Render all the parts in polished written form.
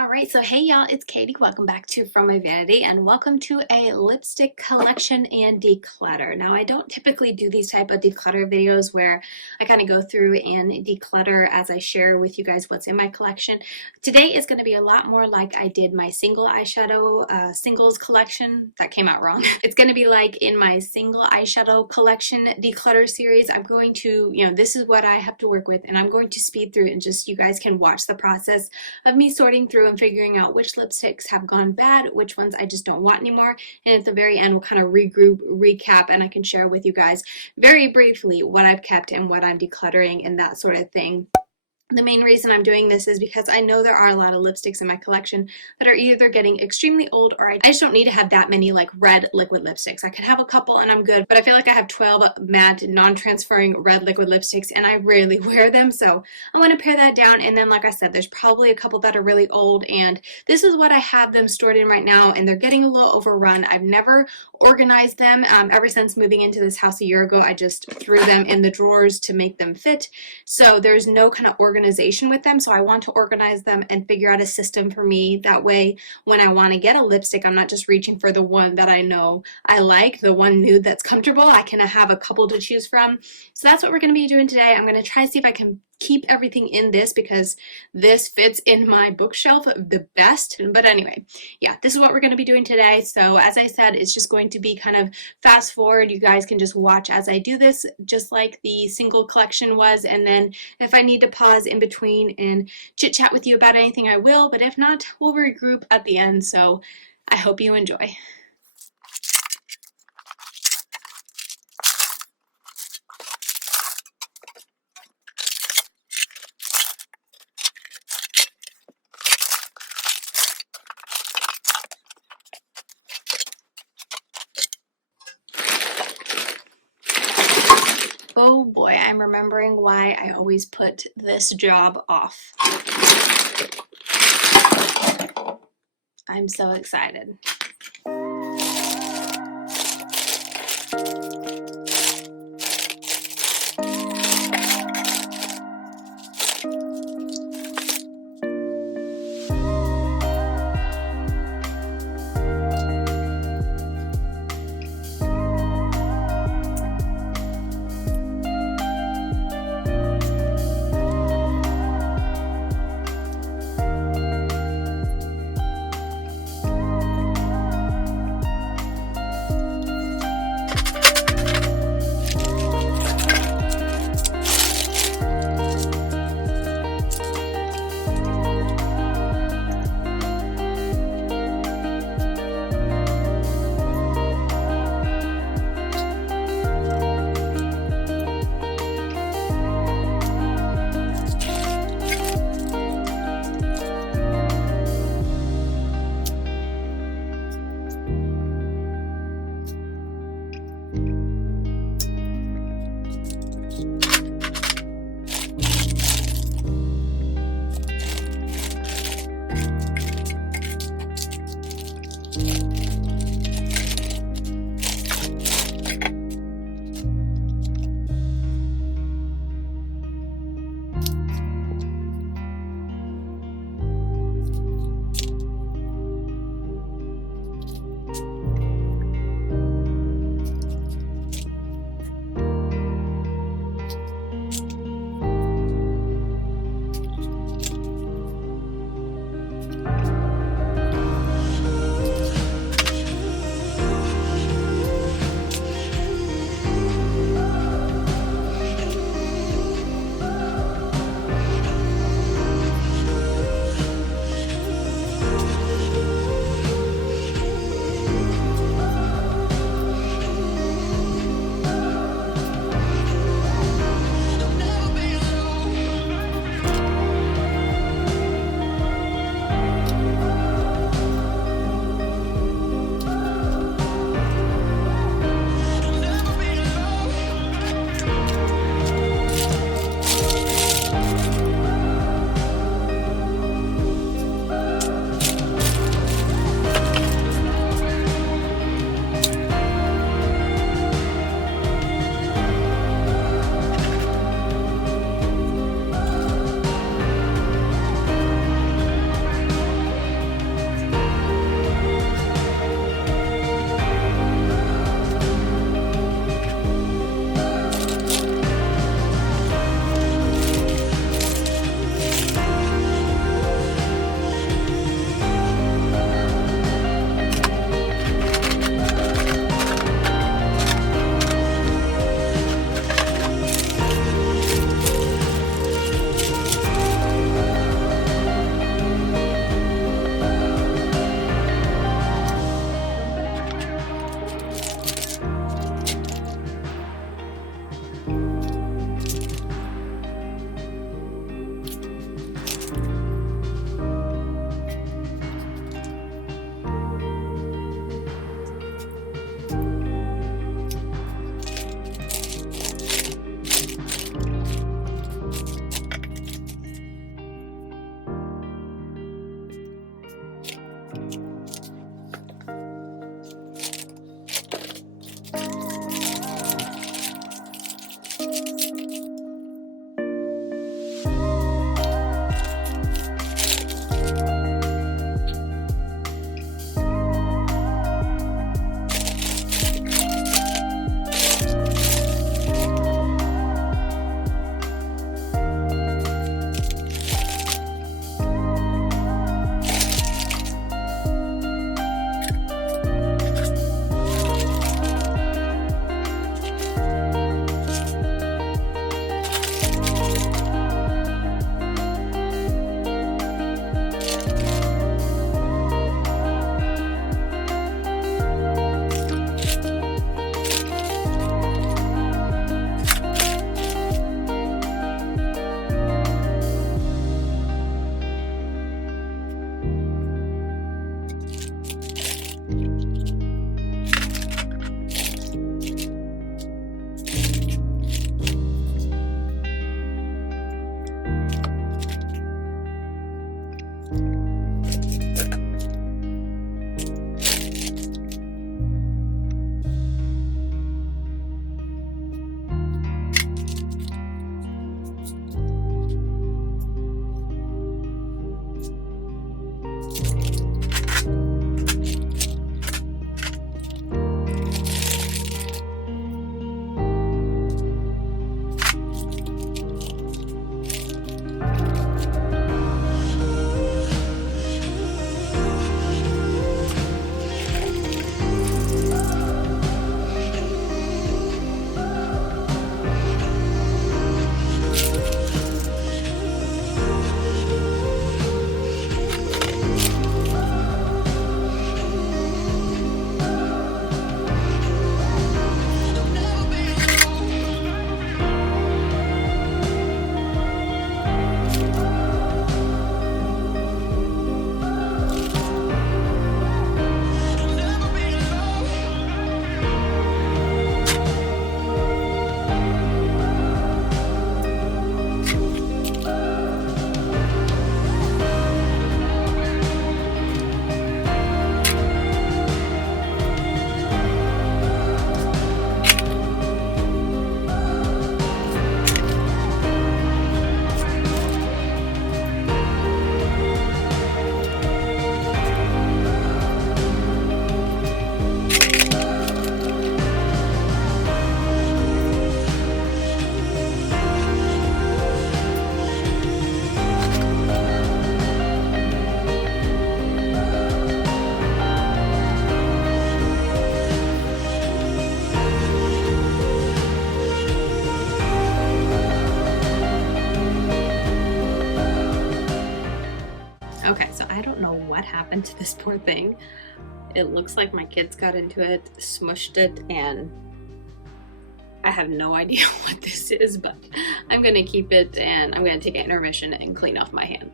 Alright, so hey y'all, it's Katie. Welcome back to From My Vanity and welcome to a lipstick collection and declutter. Now, I don't typically do these type of declutter videos where I kind of go through and declutter as I share with you guys what's in my collection. Today is going to be a lot more like I did my single eyeshadow singles collection. That came out wrong. It's going to be like in my single eyeshadow collection declutter series. I'm going to, this is what I have to work with, and I'm going to speed through and just you guys can watch the process of me sorting through and figuring out which lipsticks have gone bad, which ones I just don't want anymore. And at the very end, we'll kind of regroup, recap, and I can share with you guys very briefly what I've kept and what I'm decluttering and that sort of thing. The main reason I'm doing this is because I know there are a lot of lipsticks in my collection that are either getting extremely old or I just don't need to have that many like red liquid lipsticks. I could have a couple and I'm good, but I feel like I have 12 matte non-transferring red liquid lipsticks and I rarely wear them, so I want to pare that down. And then, like I said, there's probably a couple that are really old, and this is what I have them stored in right now, and they're getting a little overrun. I've never organized them ever since moving into this house a year ago. I just threw them in the drawers to make them fit, so there's no kind of organization with them. So I want to organize them and figure out a system for me. That way, when I want to get a lipstick, I'm not just reaching for the one that I know I like, the one nude that's comfortable. I can have a couple to choose from. So that's what we're going to be doing today. I'm going to try to see if I can keep everything in this because this fits in my bookshelf the best. But anyway, yeah, this is what we're going to be doing today. So as I said, it's just going to be kind of fast forward. You guys can just watch as I do this, just like the single collection was. And then if I need to pause in between and chit chat with you about anything, I will. But if not, we'll regroup at the end. So I hope you enjoy. Oh boy, I'm remembering why I always put this job off. I'm so excited. Okay, so I don't know what happened to this poor thing. It looks like my kids got into it, smushed it, and I have no idea what this is, but I'm gonna keep it and I'm gonna take an intermission and clean off my hand.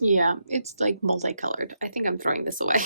Yeah, it's like multicolored. I think I'm throwing this away.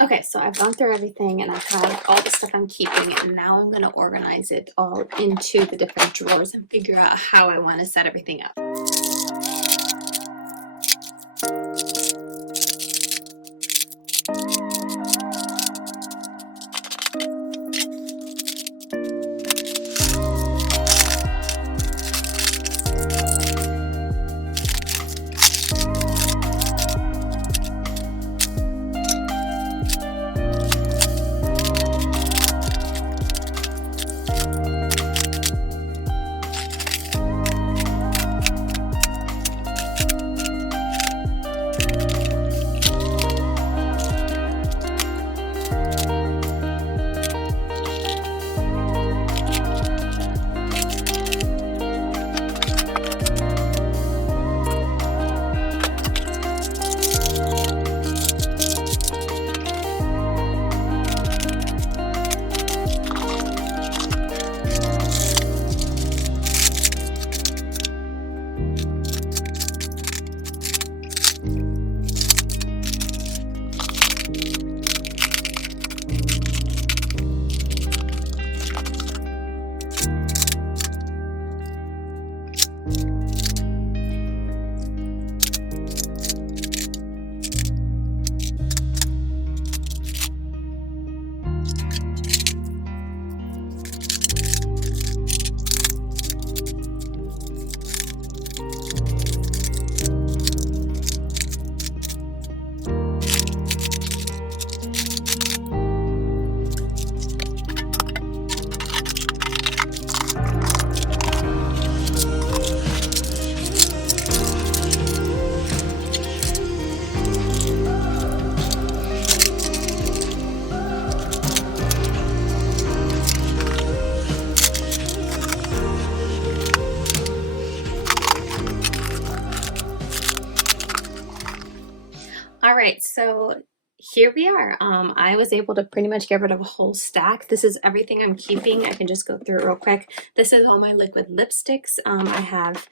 Okay, so I've gone through everything and I have all the stuff I'm keeping, and now I'm going to organize it all into the different drawers and figure out how I want to set everything up. All right, so here we are. I was able to pretty much get rid of a whole stack. This is everything I'm keeping. I can just go through it real quick. This is all my liquid lipsticks. I have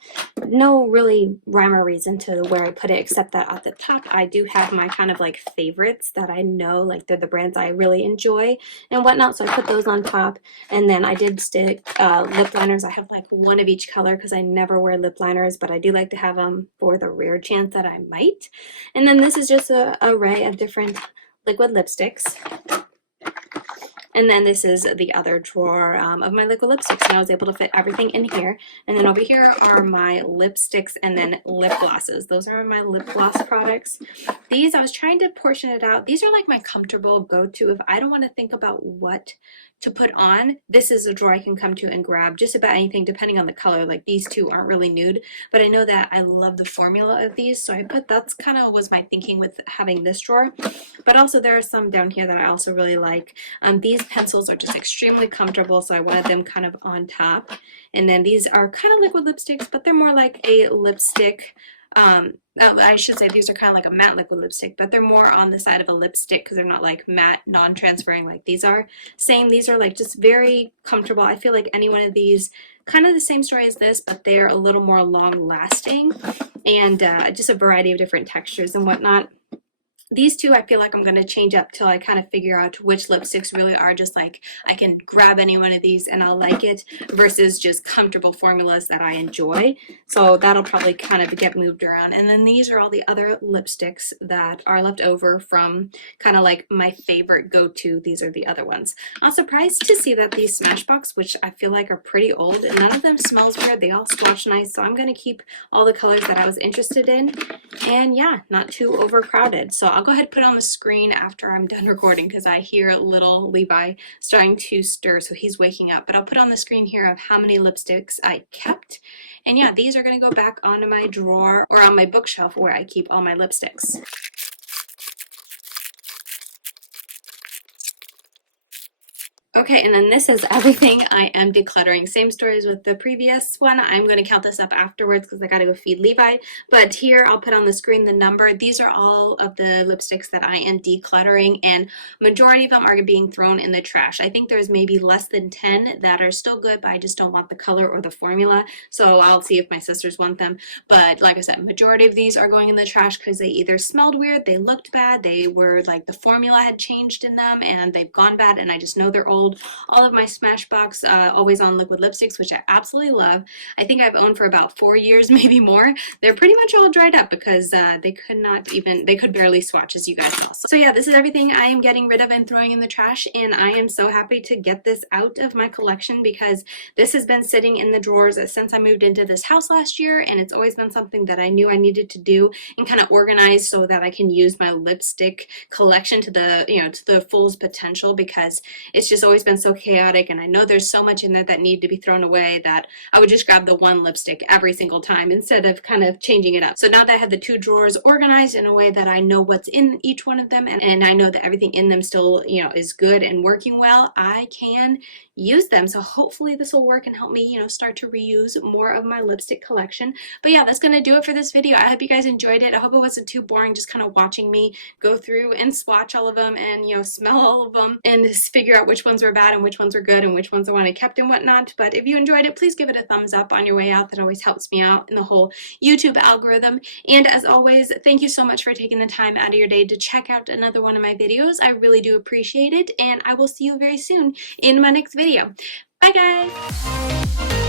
no really rhyme or reason to where I put it, except that at the top I do have my kind of like favorites that I know, like they're the brands I really enjoy and whatnot. So I put those on top, and then I did stick lip liners. I have like one of each color because I never wear lip liners, but I do like to have them for the rare chance that I might. And then this is just an array of different liquid lipsticks. And then this is the other drawer of my liquid lipsticks, and I was able to fit everything in here. And then over here are my lipsticks and then lip glosses. Those are my lip gloss products. These, I was trying to portion it out. These are like my comfortable go-to if I don't want to think about what to put on. This is a drawer I can come to and grab just about anything depending on the color. Like these two aren't really nude, but I know that I love the formula of these, so I put, that's kind of was my thinking with having this drawer. But also there are some down here that I also really like. These pencils are just extremely comfortable, so I wanted them kind of on top. And then these are kind of liquid lipsticks, but they're more like a lipstick. I should say these are kind of like a matte liquid lipstick, but they're more on the side of a lipstick because they're not like matte, non-transferring like these are. Same, these are like just very comfortable. I feel like any one of these, kind of the same story as this, but they're a little more long-lasting, and just a variety of different textures and whatnot. These two I feel like I'm going to change up till I kind of figure out which lipsticks really are just like I can grab any one of these and I'll like it, versus just comfortable formulas that I enjoy. So that'll probably kind of get moved around. And then these are all the other lipsticks that are left over from kind of like my favorite go-to. These are the other ones. I'm surprised to see that these Smashbox, which I feel like are pretty old, and none of them smells weird. They all swatch nice. So I'm going to keep all the colors that I was interested in. And yeah, not too overcrowded. So I'll go ahead and put it on the screen after I'm done recording because I hear little Levi starting to stir, so he's waking up. But I'll put on the screen here of how many lipsticks I kept. And yeah, these are going to go back onto my drawer or on my bookshelf where I keep all my lipsticks. Okay, and then this is everything I am decluttering. Same stories with the previous one. I'm going to count this up afterwards because I got to go feed Levi. But here I'll put on the screen the number. These are all of the lipsticks that I am decluttering, and majority of them are being thrown in the trash. I think there's maybe less than 10 that are still good, but I just don't want the color or the formula. So I'll see if my sisters want them. But like I said, majority of these are going in the trash because they either smelled weird, they looked bad, they were like the formula had changed in them and they've gone bad, and I just know they're old. All of my Smashbox Always On liquid lipsticks, which I absolutely love. I think I've owned for about 4 years, maybe more. They're pretty much all dried up because they could barely swatch, as you guys saw. So yeah, this is everything I am getting rid of and throwing in the trash, and I am so happy to get this out of my collection because this has been sitting in the drawers since I moved into this house last year, and it's always been something that I knew I needed to do and kind of organize so that I can use my lipstick collection to the, to the fullest potential, because it's just always been so chaotic, and I know there's so much in there that need to be thrown away that I would just grab the one lipstick every single time instead of kind of changing it up. So now that I have the two drawers organized in a way that I know what's in each one of them, and I know that everything in them still, is good and working well, I can use them. So hopefully this will work and help me, start to reuse more of my lipstick collection. But yeah, that's gonna do it for this video. I hope you guys enjoyed it. I hope it wasn't too boring just kind of watching me go through and swatch all of them and smell all of them and just figure out which ones were bad and which ones were good and which ones I want to kept and whatnot. But if you enjoyed it, please give it a thumbs up on your way out. That always helps me out in the whole YouTube algorithm. And as always, thank you so much for taking the time out of your day to check out another one of my videos. I really do appreciate it, and I will see you very soon in my next video. Bye guys!